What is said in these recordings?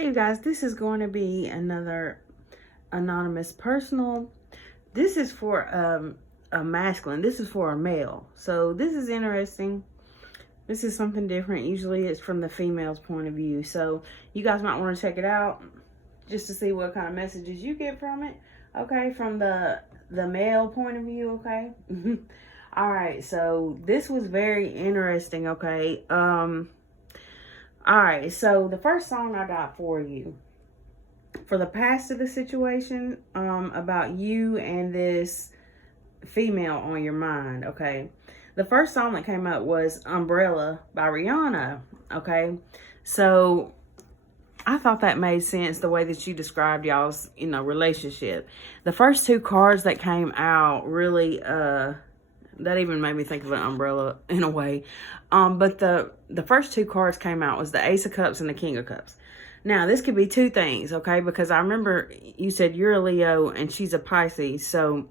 Hey you guys, this is going to be another anonymous personal. This is for a masculine. This is for a male. So this is interesting. This is something different. Usually it's from the female's point of view. So you guys might want to check it out just to see what kind of messages you get from it. Okay, from the male point of view, okay? All right, so this was very interesting, okay? All right, so the first song I got for you, for the past of the situation, about you and this female on your mind, okay? The first song that came up was Umbrella by Rihanna, okay? So I thought that made sense the way that you described y'all's, relationship. The first two cards that came out really, that even made me think of an umbrella in a way. But the first two cards came out was the Ace of Cups and the King of Cups. Now, this could be two things, okay? Because I remember you said you're a Leo and she's a Pisces. So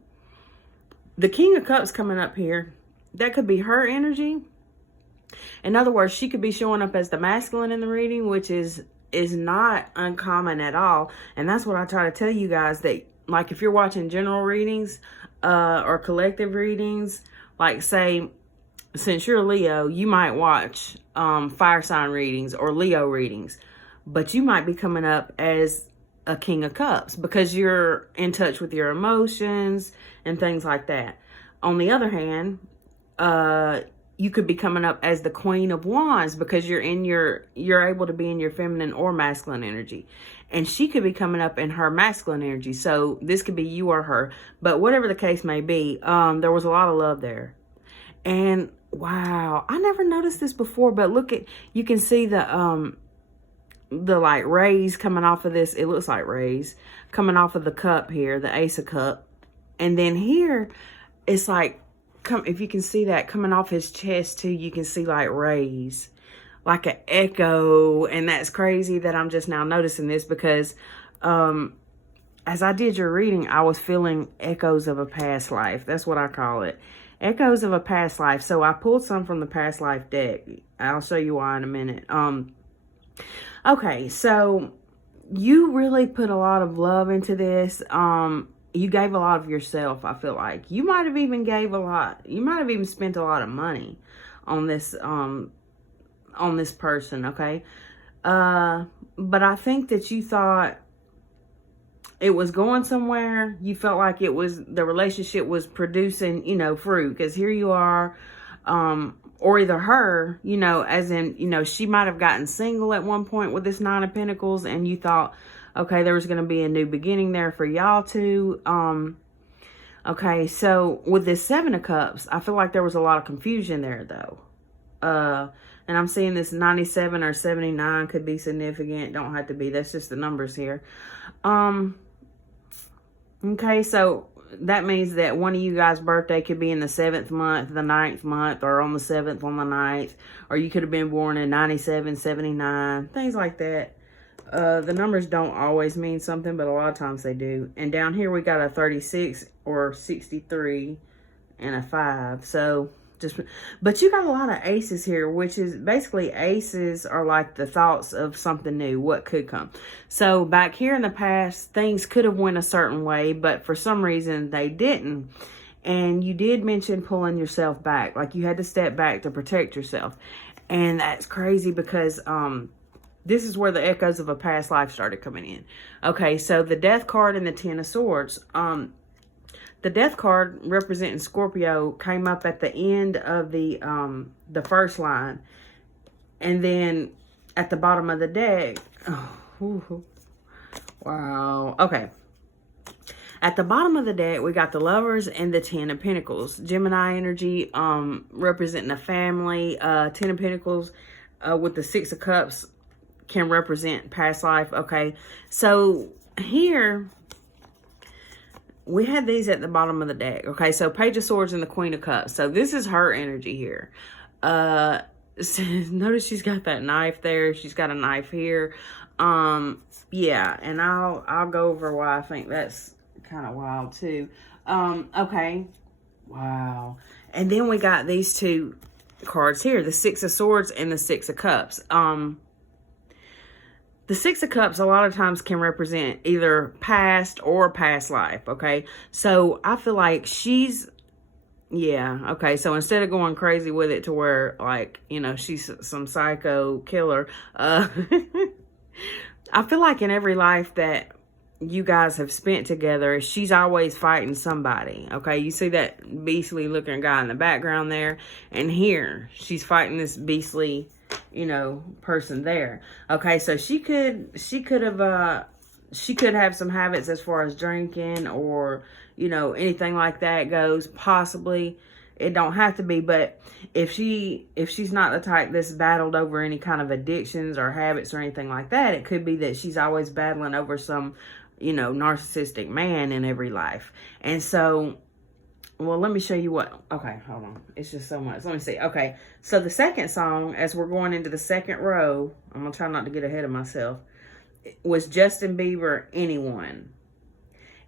the King of Cups coming up here, that could be her energy. In other words, she could be showing up as the masculine in the reading, which is not uncommon at all. And that's what I try to tell you guys, that like if you're watching general readings or collective readings, like say, since you're a Leo, you might watch fire sign readings or Leo readings, but you might be coming up as a King of Cups because you're in touch with your emotions and things like that. On the other hand, you could be coming up as the Queen of Wands because you're able to be in your feminine or masculine energy. And she could be coming up in her masculine energy. So this could be you or her. But whatever the case may be, there was a lot of love there. And wow, I never noticed this before, but you can see the like rays coming off of this. It looks like rays coming off of the cup here, the Ace of Cup. And then here, it's like, if you can see that coming off his chest too, you can see like rays, like an echo. And that's crazy that I'm just now noticing this because as I did your reading, I was feeling echoes of a past life. That's what I call it. Echoes of a past life. So I pulled some from the past life deck. I'll show you why in a minute. Okay, so you really put a lot of love into this. You gave a lot of yourself, I feel like. You might have even spent a lot of money on this person, okay? But I think that you thought it was going somewhere. You felt like the relationship was producing, fruit. Because here you are, or either her, as in, she might have gotten single at one point with this Nine of Pentacles, and you thought, okay, there was going to be a new beginning there for y'all two. Okay, so with this Seven of Cups, I feel like there was a lot of confusion there, though. And I'm seeing this 97 or 79 could be significant. Don't have to be. That's just the numbers here. Okay, so that means that one of you guys' birthday could be in the 7th month, the 9th month, or on the 7th, on the 9th. Or you could have been born in 97, 79, things like that. The numbers don't always mean something, but a lot of times they do. And down here we got a 36 or 63 and a 5. So but you got a lot of aces here, which is basically aces are like the thoughts of something new, what could come. So back here in the past, things could have went a certain way, but for some reason they didn't. And you did mention pulling yourself back, like you had to step back to protect yourself. And that's crazy because this is where the echoes of a past life started coming in. Okay, so the Death card and the Ten of Swords. The Death card representing Scorpio came up at the end of the first line. And then at the bottom of the deck, wow. Okay. At the bottom of the deck, we got the Lovers and the Ten of Pentacles. Gemini energy representing a family. Ten of Pentacles with the Six of Cups can represent past life. Okay, so here we had these at the bottom of the deck. Okay, so Page of Swords and the Queen of Cups. So this is her energy here. Notice she's got that knife there. She's got a knife here. Yeah, and I'll go over why I think that's kind of wild too. Okay, wow. And then we got these two cards here, the Six of Swords and the Six of Cups. the Six of Cups a lot of times can represent either past or past life, okay? So I feel like she's, yeah, okay. So instead of going crazy with it to where, like, you know, she's some psycho killer, I feel like in every life that you guys have spent together, she's always fighting somebody, okay? You see that beastly looking guy in the background there, and here she's fighting this beastly, you know, person there. Okay, so she could have some habits as far as drinking or, you know, anything like that goes. Possibly, it don't have to be, but if she's not the type that's battled over any kind of addictions or habits or anything like that, it could be that she's always battling over some, you know, narcissistic man in every life. And so, well, let me show you what, okay, hold on. It's just so much. Let me see. Okay, so the second song, as we're going into the second row, I'm going to try not to get ahead of myself, was Justin Bieber, Anyone.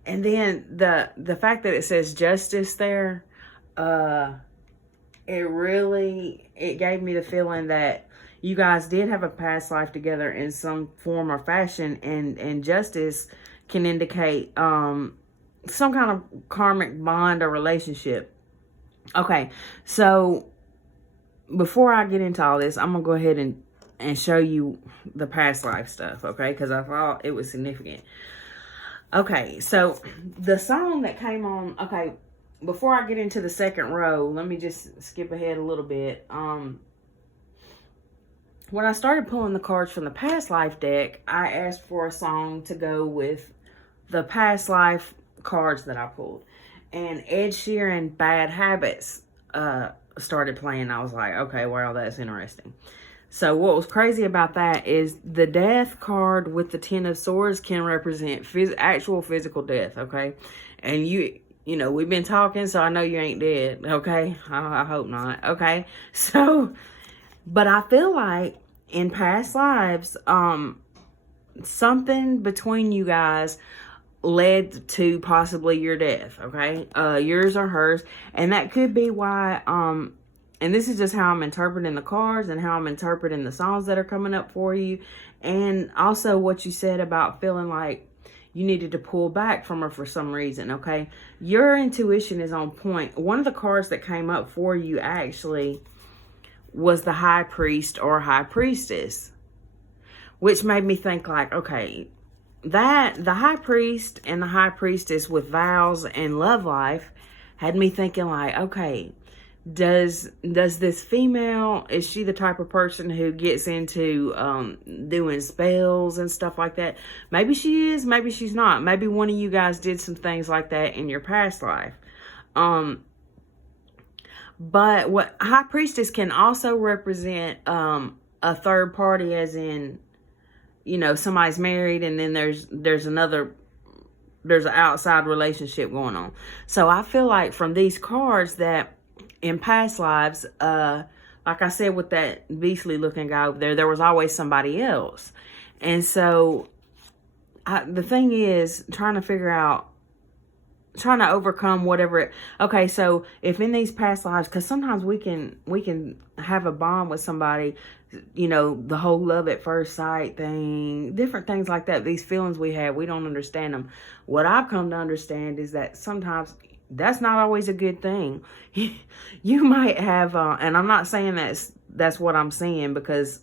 And then the fact that it says justice there, it gave me the feeling that you guys did have a past life together in some form or fashion, and justice can indicate some kind of karmic bond or relationship. Okay, so before I get into all this, I'm gonna go ahead and show you the past life stuff, okay? Because I thought it was significant. Okay, so the song that came on, okay, before I get into the second row, let me just skip ahead a little bit. When I started pulling the cards from the past life deck, I asked for a song to go with the past life cards that I pulled. And Ed Sheeran, Bad Habits, started playing. I was like, okay, well, that's interesting. So what was crazy about that is the death card with the Ten of Swords can represent actual physical death, okay? And you know, we've been talking, so I know you ain't dead, okay? I hope not, okay? So, but I feel like in past lives, something between you guys led to possibly your death, okay? Yours or hers. And that could be why, and this is just how I'm interpreting the cards and how I'm interpreting the songs that are coming up for you. And also what you said about feeling like you needed to pull back from her for some reason, okay? Your intuition is on point. One of the cards that came up for you actually was the High Priest or High Priestess, which made me think like, okay, that the High Priest and the High Priestess with vows and love life had me thinking like, okay, does this female, is she the type of person who gets into doing spells and stuff like that? Maybe she is, maybe she's not. Maybe one of you guys did some things like that in your past life. But what High Priestess can also represent a third party, as in, you know, somebody's married and then there's an outside relationship going on. So I feel like from these cards that in past lives, like I said, with that beastly looking guy over there was always somebody else. And so the thing is trying to overcome whatever okay, so if in these past lives, because sometimes we can have a bond with somebody, you know, the whole love at first sight thing, different things like that, these feelings we have, we don't understand them. What I've come to understand is that sometimes that's not always a good thing. You might have, and I'm not saying that's what I'm seeing, because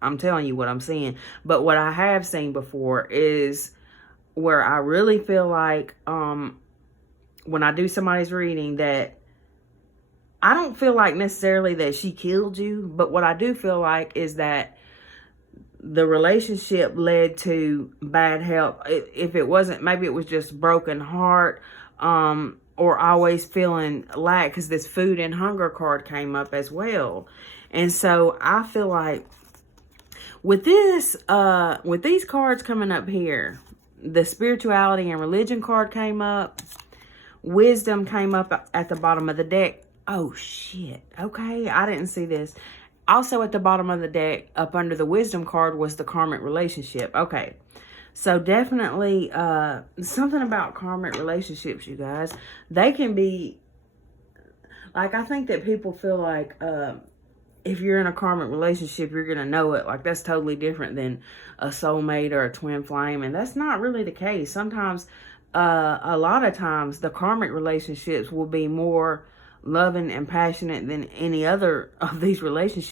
I'm telling you what I'm seeing, but what I have seen before is where I really feel like, when I do somebody's reading, that I don't feel like necessarily that she killed you, but what I do feel like is that the relationship led to bad health. If it wasn't, maybe it was just broken heart, or always feeling lack, because this food and hunger card came up as well. And so I feel like with this, with these cards coming up here, the spirituality and religion card came up. Wisdom came up at the bottom of the deck. Oh, shit. Okay, I didn't see this. Also at the bottom of the deck, up under the wisdom card, was the karmic relationship. Okay, so definitely something about karmic relationships, you guys. They can be, like, I think that people feel like if you're in a karmic relationship, you're going to know it. Like, that's totally different than a soulmate or a twin flame. And that's not really the case. Sometimes, a lot of times, the karmic relationships will be more loving and passionate than any other of these relationships.